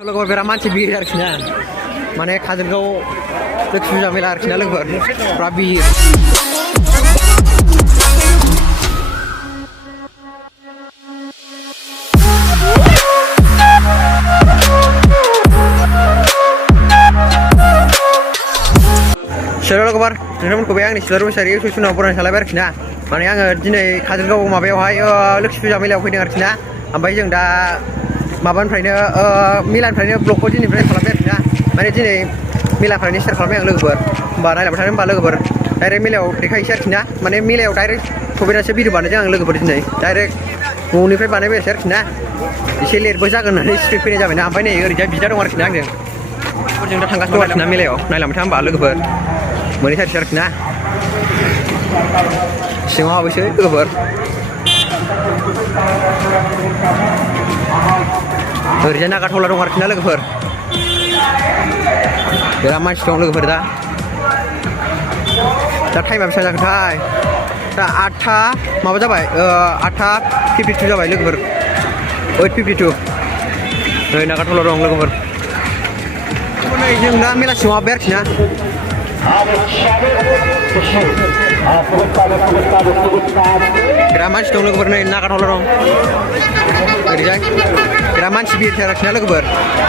लोगोफोर बिराद मानसि भिर आरोखि ना माने काजलगाव लोखि फुजा मेला आरोखि ना लोगोफोर बिराद भिर लोगोफोर नोंथांमोनखौबो आंनि सिलार बैसारि सुनाव बरायनो सालायबाय आरोखि ना माने आङो दिनै काजलगाव माबायावहाय लोखि फुजा मेलायाव फैदों आरोखि ना ओमफ्राय जों दा माबानिफ्रायनो मेलानिफ्रायनो ब्लगखौ दिनैनिफ्राय खालामबाय आरोखि ना माने दिनै मेलानिफ्रायनो स्टार्ट खालामबाय आं लोगोफोर होमबा नायलांबाय थादों होमबा लोगोफोर डाइरेक्ट मेलायाव देखायसै आरोखि ना माने मेलायाव डाइरेक्ट सफैनासो भिडिअ बानायदों आं लोगोफोर दिनै डाइरेक्ट न'निफ्राय बानायबायसै आरोखि ना एसे लेटबो जागोन होननानै स्पिड फैनाय जाबायना ओमफ्राय नै ओरैजाय बिदा दं आरोखि ना आंजों जों दा थांगासिनो दं आरोखि ना मेलायाव नायलांबाय था होमबा लोगोफोर मोनहैथारसै आरोखि ना सिङाव हाबैसै लोगोफोर ओरैजाय नागारट'ला दं आरोखि ना लोगोफोर बिराद मानसि दं लोगोफोर दा टाइमा बेसेबां जाखोथाय दा 8:00 माबा जाबाय 8:52 जाबाय लोगोफोर 8:52 नै नागारट'ला दं लोगोफोर जों दा मेला सिङाव हाबबाय आरोखि ना बिराद मानसि दं लोगोफोर नै नागारट'ला दं ओरैजाय बिराद मानसि भिर आरोखि ना लोगोफोर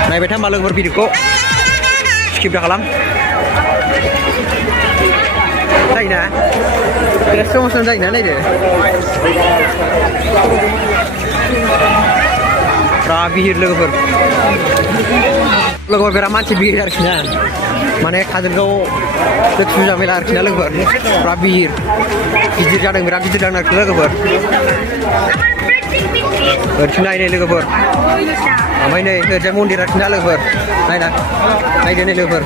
नायबाय था होमबा लोगोफोर भिडिअखौ स्किप दा खालाम जायोना बिराद स्ल' मसन जायोना नायदो बिराद भिर लोगोफोर बिराद मानसि भिर आरोखि ना माने काजलगाव लोखि फुजा मेला आरोखि ना लोगोफोर बिराद भिर गिदिर जादों बिराद गिदिर जादों आरोखि लोगोफोर ओरैथिं नायनो लोगोफोर ओमफ्राय नै ओरैजाय मन्दिर आरोखि ना लोगोफोर नायदो नै लोगोफोर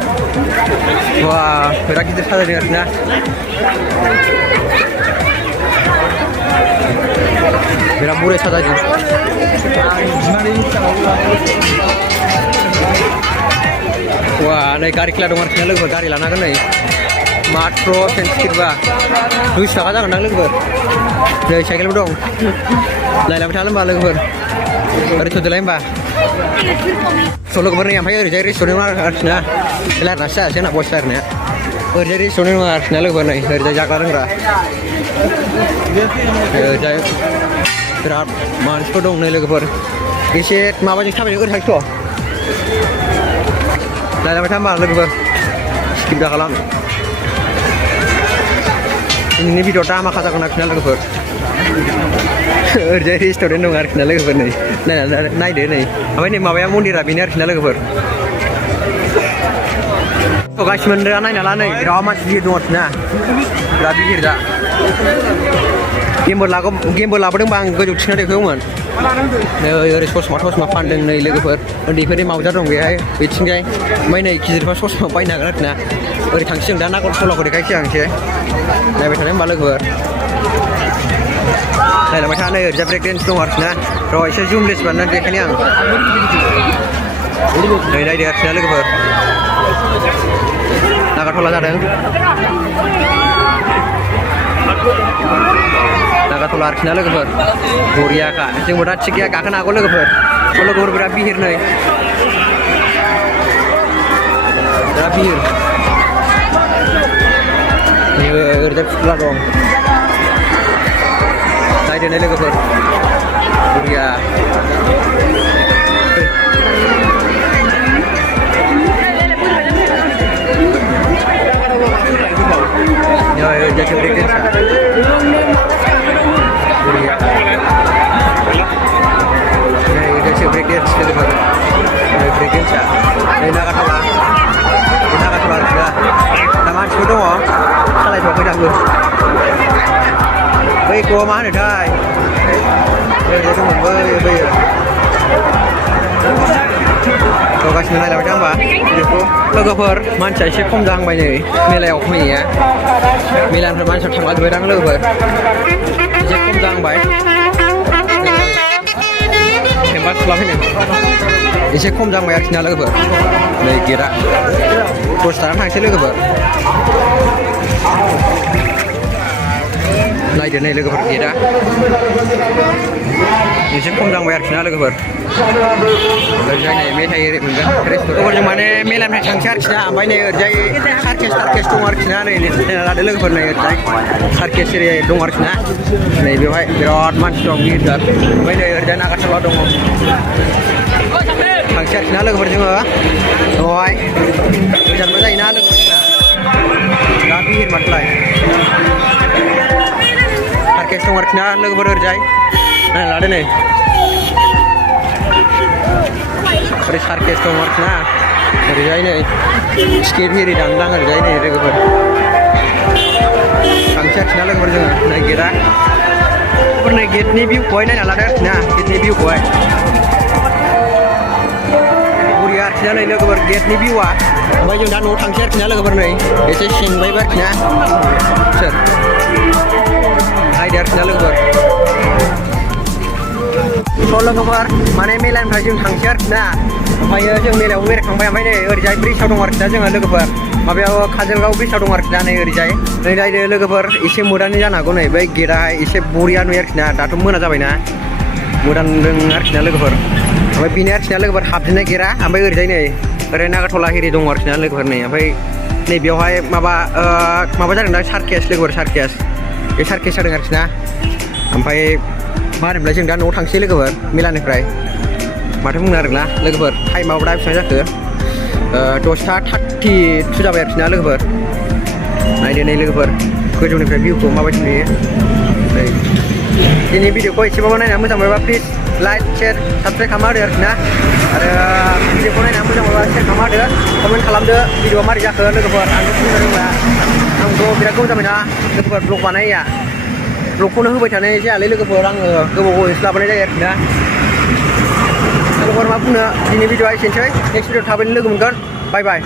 वा बिराद गिदिर साजायदों आरोखि ना बिराद बुरै साजायदों वा नै गारि खेला दं आरोखि ना लोगोफोर गारि लानो हागोन नै मात्र' सेन्स टिकेटबा 200 थाखा जागोन दां लोगोफोर नै साइकेलबो दं नायलांबाय थानो होमबा लोगोफोर ओरै थ'दोलाय होमबा स' लोगोफोर नै ओमफ्राय ओरैजाय रेस्टुरेन्ट आरोखि ना रायलायनासो जायासै आंना बयस रायलायनाया ओरैजाय रेस्टुरेन्ट दं आरोखि ना लोगोफोर नै ओरैजाय जाग्रा लोंग्रा ओरैजाय बिराद मानसिफोर दं नै लोगोफोर एसे माबाजों थाबायनो ओरै थांसै नायलांबाय था होमबा लोगोफोर स्किप दा खालाम दिनैनि भिडिअ दामाखा जागोन आरोखि ना लोगोफोर ओरैजाय रेस्टुरेन्ट दं आरोखि ना लोगोफोर नै नायदो नै ओमफ्राय नै माबाया मन्दिरा बेनो आरोखि ना लोगोफोर गासिबो दा नायना ला नै बिराद मानसि भिर दं आरोखि ना बिराद भिर दा गेमबो लाबोदोंबा आं गोजौ थिखांना देखायगौमोन नै ओरै ससमा फानदों नै लोगोफोर उन्दैफोरनि मावजा दं बेहाय बेथिंजाय ओमफ्राय नै गिदिरफा ससमा बायनो हागोन आरोखि ना ओरै थांसै जों दा नागारट'लाखौ देखायसै आं एसे नायबाय थानो होमबा लोगोफोर नायलांबाय था नै ओरैजा ब्रेक डेन्स दं आरोखि ना र' एसे जुमलेस बानायनानै देखायनि आं नै नायदो आरोखि ना लोगोफोर नागारट'ला जादों नागारट'ला आरोखि ना लोगोफोर बरियाखा जोंबो दा थिग गैया गाखोनो हागौ लोगोफोर लोगोफोर बिराद भिर नै बिराद भिर ओरैजाय फुथुला दं नायदो नै लोगोफोर बरिया मानसिफोर दङ सालायथ'वाखै दाबो बैखौ मा होनोथाय दंमोन बैयो गासिबो नायलांबाय था होमबा भिडिअखौ लोगोफोर मानसिया एसे खम जाहांबाय नै मेलायाव फैनाया मेलानिफ्राय मानसिया थांला जोब्बायदां लोगोफोर एसे खम जाहांबाय खेम्बा थुला फैनो एसे खम जाहांबाय आरोखि ना लोगोफोर नै गेटआ 10 थाखा थांसै लोगोफोर नायदो नै लोगोफोर गेटआ एसे खम जांबाय आरोखि ना लोगोफोर ओरैजाय नै मेथाइ एरि मोनगोन रेस्टुरेन्टफोरजों माने मेलानिफ्राय थांसै आरोखि ना ओमफ्राय नै ओरैजाय सार्केस दं आरोखि ना नै लादो लोगोफोर नै ओरैजाय सार्केस एरि दं आरोखि ना नै बेवहाय बिराद मानसि दं गिदिर ओमफ्राय नै ओरैजाय नागारट'ला दङ थांसै आरोखि ना लोगोफोर जोङो बेवहाय गोजानबो जायोना लोगोफोरना दा बिहिर माथोलाय सार्केस दं आरोखि ना लोगोफोर ओरैजाय नायना लादो नै ओरै सार्केस दं आरोखि ना ओरैजाय नै टिकेट एरि दानदां ओरैजाय नै लोगोफोर थांसै आरोखि ना लोगोफोर जोङो नै गेटआ नै गेटनि भिउखौहाय नायना लादो आरोखि ना गेटनि भिउखौहाय बरिया आरोखि ना नै लोगोफोर गेटनि भिउआ ओमफ्राय जों दा न'आव थांसै आरोखि ना लोगोफोर नै एसे शेंबायबो आरोखि ना सोर नायदो आरोखि ना लोगोफोर लोगोफोर माने मेलानिफ्राय जों थांसै आरोखि ना ओमफ्रायो जों मेलायावबो बेरायखांबाय ओमफ्राय नै ओरैजाय ब्रिजआव दं आरोखि ना जोङो लोगोफोर माबायाव काजलगाव ब्रिजआव दं आरोखि ना नै ओरैजाय नै नायदो लोगोफोर एसे मोदाननि जानो हागौ नै बै गेटआहाय एसे बरिया नुयो आरोखि ना दाथ' मोना जाबायना मोदानदों आरोखि ना लोगोफोर ओमफ्राय बेनो आरोखि ना लोगोफोर हाबजेननाय गेटआ ओमफ्राय ओरैजाय नै ओरै नागारट'ला एरि दं आरोखि ना लोगोफोर नै ओमफ्राय नै बेवहाय माबा जादों दा सार्केस लोगोफोर सार्केस बे सार्केस जादों आरोखि ना ओमफ्राय मा होनोमोनलाय जों दा न'आव थांसै लोगोफोर मेलानिफ्राय माथो बुंनो आरोना लोगोफोर टाइमाव दा बेसेबां जाखो 10:32 जाबाय आरोखि ना लोगोफोर नायदो नै लोगोफोर गोजौनिफ्राय भिउखौ माबायदि नुयो नै दिनै भिडिअखौ एसेबाबो नायना मोजां मोनोबा प्लिज लाइक शेयार साबसक्राइब खालामना होदो आरोखि ना आरो भिडिअखौ नायना मोजां मोनोबा शेयार खालामना होदो कमेन्ट खालामदो भिडिअआ मारै जाखो लोगोफोर आंथ' बुंनो रोंला आंथ' बिराद गोबाव जाबायना लोगोफोर ब्लग बानायैया ब्लगखौनो होबाय थानाय जायालै लोगोफोर आङो गोबावसो लाबोनाय जायो आरोखि ना लोगोफोर मा बुंनो दिनै भिडिअआ एसेनोसै नेक्स्ट भिडिअ थाबैनो लोगो मोनगोन बाय बाय